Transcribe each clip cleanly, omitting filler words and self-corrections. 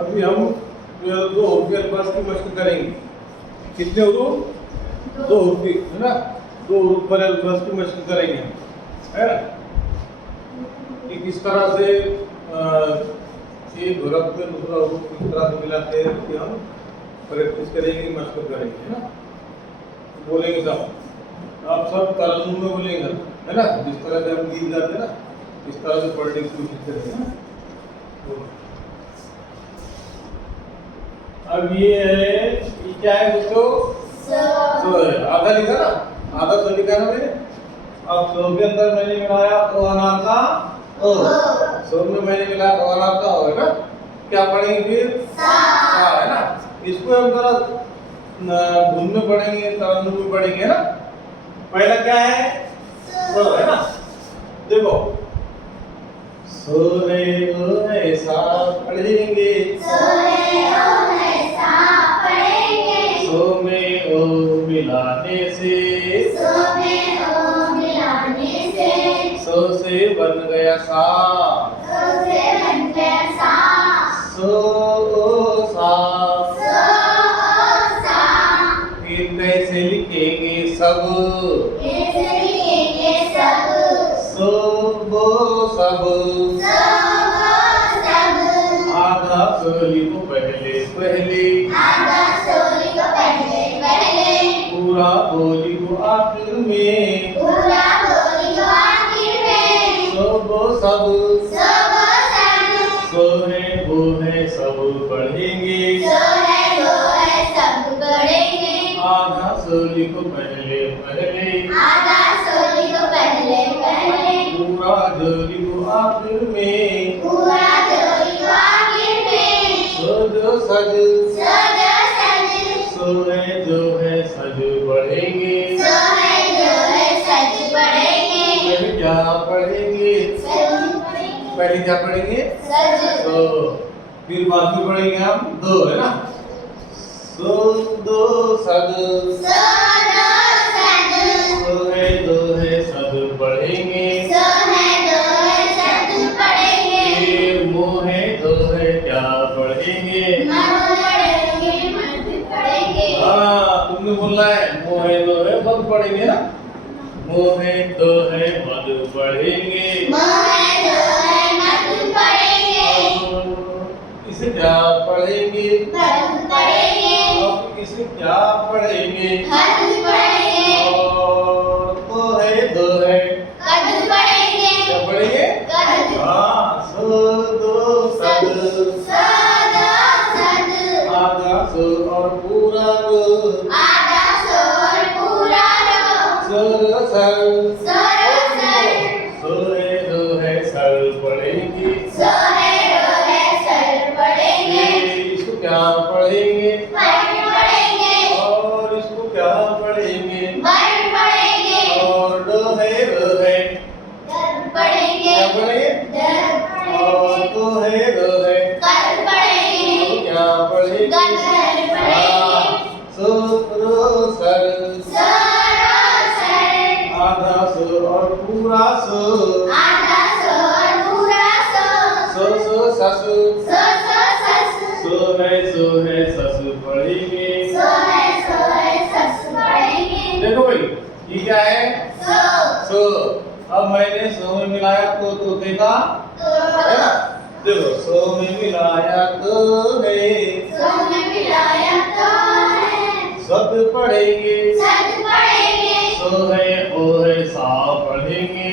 अभी हम दो हुर्फ के अल्फाज की मशक करेंगे। कितने हुरूफ? दो हुर्फ की, है ना? दो हुरूफ पर अल्फाज की मशक करेंगे, है ना? कि किस तरह से एक हरफ में दूसरा हुरूफ किस तरह से मिलाते हैं कि हम प्रैक्टिस करेंगे, मशक करेंगे, है ना? बोलेंगे सब, आप सब तरन्नुम में बोलेंगे, है ना? जिस तरह से हम गीत गाते हैं ना, इस तरह से पढ़ने की कोशिश करेंगे, है ना? अब ये है, ये क्या है दोस्तों? सो है। आधा लिखा ना, आधा तो लिखा ना मैंने। अब सो के अंदर मैंने मिलाया ओ अनार का ओ, सो में मैंने मिलाया ओ अनार का ओ, है ना? क्या पढ़ेंगे फिर? सा, है ना? इसको हम जरा धुन में पढ़ेंगे, तरन्नुम में पढ़ेंगे, है ना? पहला क्या है? सो, है ना? देखो, सो रे ओ है सा पढ़ेंगे, सो में ओ मिलाने से, सो से बन गया सा, सो ओ सा। फिर कैसे लिखेंगे सब? सो वो सब। आधा सो लिखो पहले पूरा बोली को आखिर में, सो वो सब, सो है वो है सब पढ़ेंगे। आधा सो लिखो पहले पूरा जो लिखो आखिर में, सो जो सज, सो है जो है सज पढ़ेंगे। पहले क्या पढ़ेंगे? पहले क्या पढ़ेंगे? सो। फिर बाद में पढ़ेंगे हम दो, है ना? सो दो सद, सो है दो है सद पढ़ेंगे। ये मो है दो है क्या पढ़ेंगे? हाँ, तुमने बोला है मो है दो है मद पढ़ेंगे ना? मो है दो है मद पढ़ेंगे। इसे क्या पढ़ेंगे? अब इसे क्या पढ़ेंगे? और तो है दो है क्या पढ़ेंगे? हाँ, सो दो सद, आधा सो और पूरा रो, सर सर, सो है दो है सर पढ़ेंगे। इसको क्या पढ़ेंगे? और इसको क्या पढ़ेंगे? और दो है रो है क्या पढ़ेंगे? और तो है रो है तो क्या पढ़ेंगे? हाँ, सो रो सर, आधा सो और पूरा सो, सो सो ससु, सो है ससु पढ़ेंगे। देखो भाई, ये क्या है? सो। अब मैंने सो में मिलाया तो देखा, है ना? देखो, सो में मिलाया तो है, सद पढ़ेंगे। सो है ओ है सा पढ़ेंगे।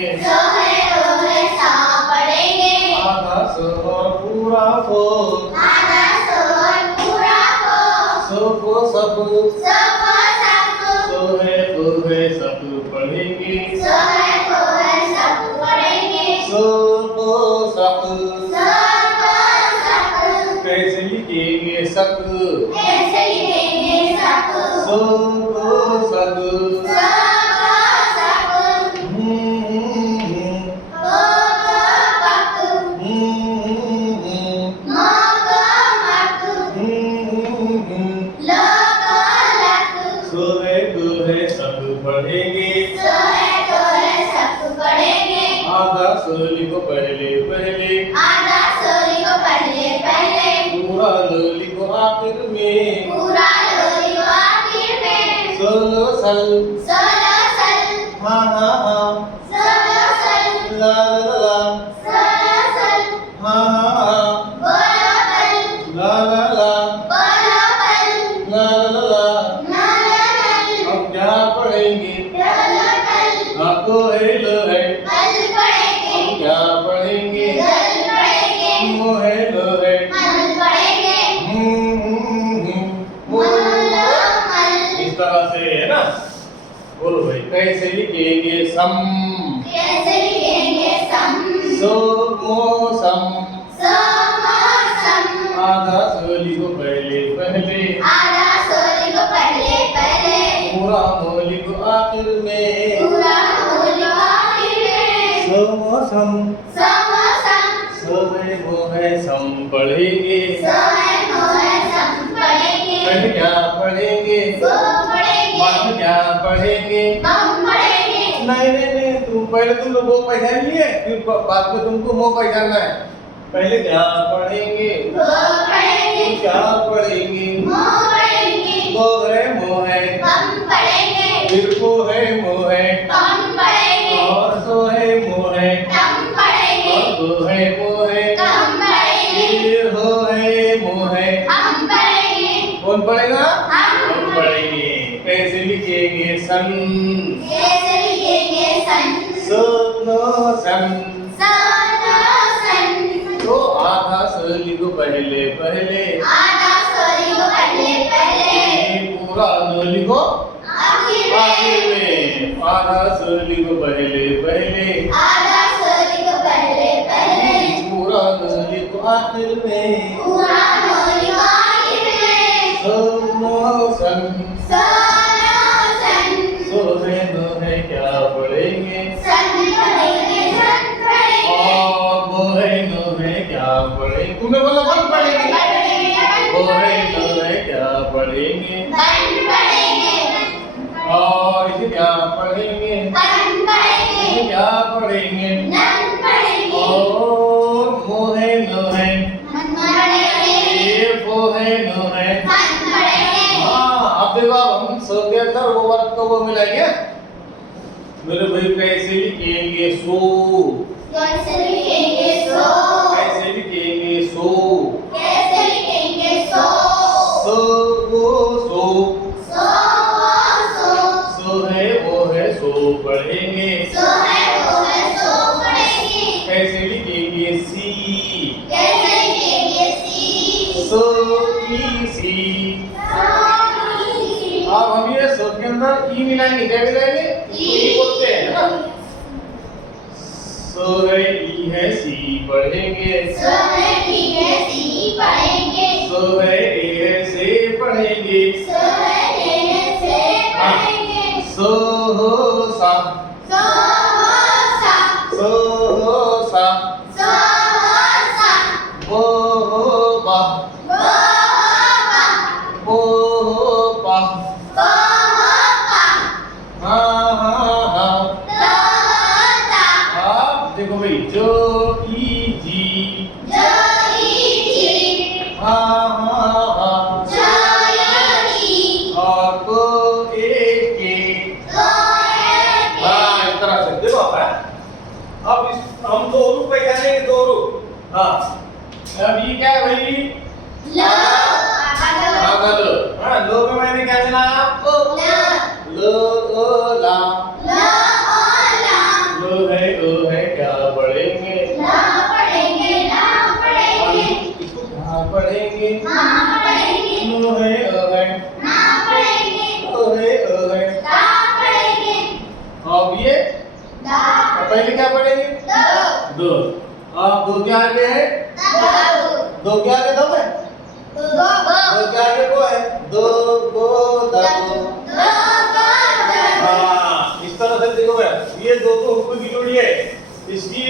आधा सो और पूरा फो, सो को सब, सो है ओ है सब पढ़ेंगे। सो को सब, कैसे लिखेंगे सक? सो को सक, सल Solosal. हा हा हा Solosal. ला ला ला Solosal. हा हा हा Bolapal. ला ला ला Bolapal. ला ला ला Nalakal. अब क्या पढ़ेंगे Dalakal. आपको है लो है Kal padenge. अब क्या पढ़ेंगे Dal padenge. मो है लो है Mal padenge. Malamal. इस तरह से है ना बोलो भाई कैसे लिखेंगे सम कैसे लिखेंगे सम? सो मो सम समसम. आधा सो लिखो पहले पहले आधा सोली को पहले पहले. पूरा मो लिखो आखिर में पूरा बोली आखिर में. सो मो सम समसम. सो है वो है सम पढ़ेंगे सोए मोए सम पढ़ेंगे. पहले क्या पढ़ेंगे सो पढ़ेंगे. बाद में क्या पढ़ेंगे बम पढ़ेंगे. नहीं तुम पहले तुम लोग वो पहचान लिए फिर बाद में तुमको वो पहचानना है पहले क्या पढ़ेंगे वो पढ़ेंगे. क्या पढ़ेंगे मो पढ़ेंगे. वो है बम पढ़ेंगे. फिर वो है बम पढ़ेंगे. और सो है दम पढ़ेंगे. और वो है कम पढ़ेंगे. फिर हो है हम पढ़ेंगे. कौन पढ़ेगा हम. पढ़ेंगे कैसे लिखेंगे सन कैसे लिखेंगे सन? सोनो सन सोलोसन. तो आधा स लिखो पहले पहले आधा सोली को पहले पहले. ये पूरा न लिखो आखिर आखिर में. में आधा स लिखो पहले पहले आधा सोली को पहले पहले. पूरा न लिखो आखिर में पूरा बोली आखिर में. सोनो सन सोलोसन. सो है क्या पढ़ेंगे सन पढ़ेंगे. सन पढ़ेंगे. और वो है नो है क्या पढ़ेंगे तुमने बोला कौन पढ़ेंगे वो है नो है क्या पढ़ेंगे बन पढ़ेंगे. और इसे क्या पढ़ेंगे बन पढ़ेंगे. इसे क्या पढ़ेंगे नन पढ़ेंगे. और वो है नो है मन पढ़ेंगे. ये वो है नो है मन पढ़ेंगे. हाँ अब देखो अब हम सो के अंदर वो वर्ग को वो मिलाएंगे मेरे भाई कैसे लिखेंगे सो कैसे लिखेंगे सो? कैसे लिखेंगे सो कैसे लिखेंगे सो? सो वो सो सो है वो है सो पढ़ेंगे सो है वो है सो पढ़ेंगे. कैसे लिखेंगे सी कैसे लिखेंगे सी? सो ई सी अब हम ये सो के अंदर ई मिलाएंगे क्या मिलाएंगे ई बोलते हैं ना सो है ई है सी पढ़ेंगे सो है ठीक है सी पढ़ेंगे. सो है ए है से पढ़ेंगे सो है लेने से पढ़ेंगे. सो हो सा सो हो सा. सो हो सा सो हो सा. वो हो बा वो हो बा. वो हो पा वो हो पा. हाँ हाँ हाँ तो होता. अब देखो भाई जो ई जी जो ई जी. हाँ हाँ हाँ जो योगी. और को एक के तो एक. हाँ इस तरह से देखो है अब इस हम दो रूप पे करेंगे दो रूप हाँ अब ये क्या है भाई लो. आगा लो हाँ लो में मैंने क्या देना है आपको लो ओ ला लो ओला. लो है क्या पढ़ेंगे ला पढ़ेंगे. ला और पढ़ेंगे. इसको कहाँ पढ़ेंगे हाँ पढ़ेंगे. लो है ना पढ़ेंगे. लो है ला पढ़ेंगे. अब ये ला. अब पहले क्या पढ़ेंगे दो. दो अब दो क्या आगे है दो क्या आगे दो है दो. दो क्या आगे वो है दो गो दो हाँ इस तरह से देखो भाई ये दो तो हुक्म की जोड़ी है इसकी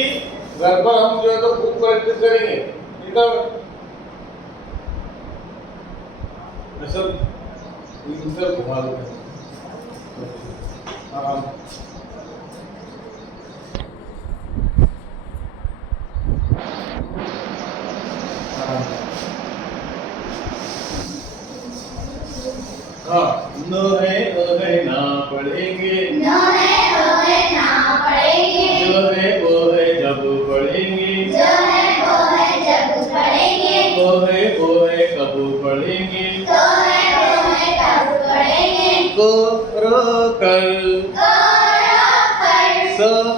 घर पर हम जो है तो बुक प्रैक्टिस करेंगे ठीक है सब इनसे घुमा दो हाँ हाँ न है क र कर कर कर स